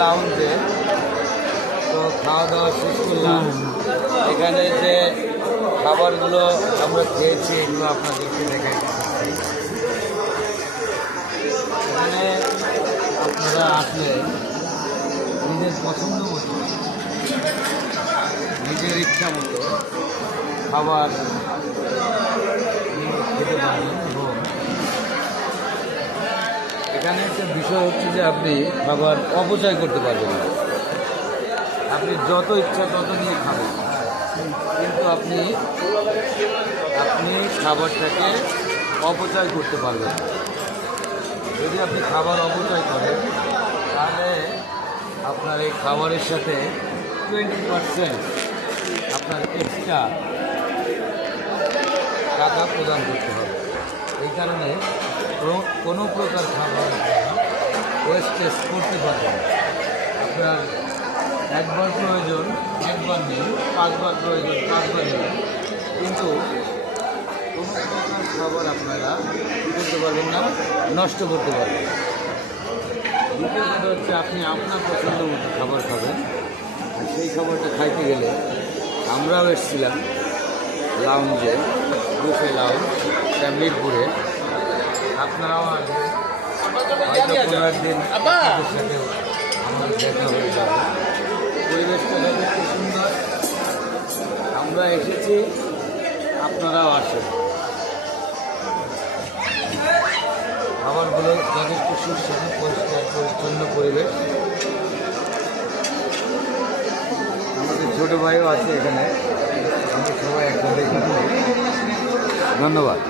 লাউঞ্জে তো খাওয়া দাওয়া শেষ করলাম। এখানে যে খাবারগুলো আমরা খেয়েছি এগুলো আপনাদেরকে দেখাইতে চাচ্ছি। এখানে আপনারা আসলে নিজের পছন্দ মতো নিজের ইচ্ছা মতো খাবার খেতে পারবেন। এবং এখানে একটা বিষয় হচ্ছে যে আপনি খাবার অপচয় করতে পারবেন না। আপনি যত ইচ্ছা তত নিয়ে খাবেন, কিন্তু আপনি খাবারটাকে অপচয় করতে পারবেন না। যদি আপনি খাবার অপচয় করেন তাহলে আপনার এই খাবারের সাথে 20% আপনার এক্সট্রা টাকা প্রদান করতে হবে। এই কারণে কোনো প্রকার খাবার ওয়েস্টেজ করতে পারবেন। আপনার একবার প্রয়োজন একবার নেই, 5 বার প্রয়োজন 5 বার নেই, কিন্তু কোনো প্রকার খাবার আপনারা করতে পারবেন না, নষ্ট করতে পারবেন। দ্বিতীয় কথা হচ্ছে আপনি আপনার পছন্দ মতো খাবার খাবেন। আর সেই খাবারটা খাইতে গেলে আমরাও এসেছিলাম লাউঞ্জে, বুফে লাউঞ্জ, মিরপুরে। আপনারাও আসবেন, হয়তো 15 দিন আপনাদের সাথেও আমার দেখা হয়ে যাবে। পরিবেশটা যথেষ্ট সুন্দর, আমরা এসেছি, আপনারাও আসেন। খাবারগুলো যথেষ্ট সুস্বাদু, পরিষ্কার পরিচ্ছন্ন পরিবেশ। আমাদের ছোটো ভাইও আছে এখানে, আমরা সবাই একসাথে। ধন্যবাদ।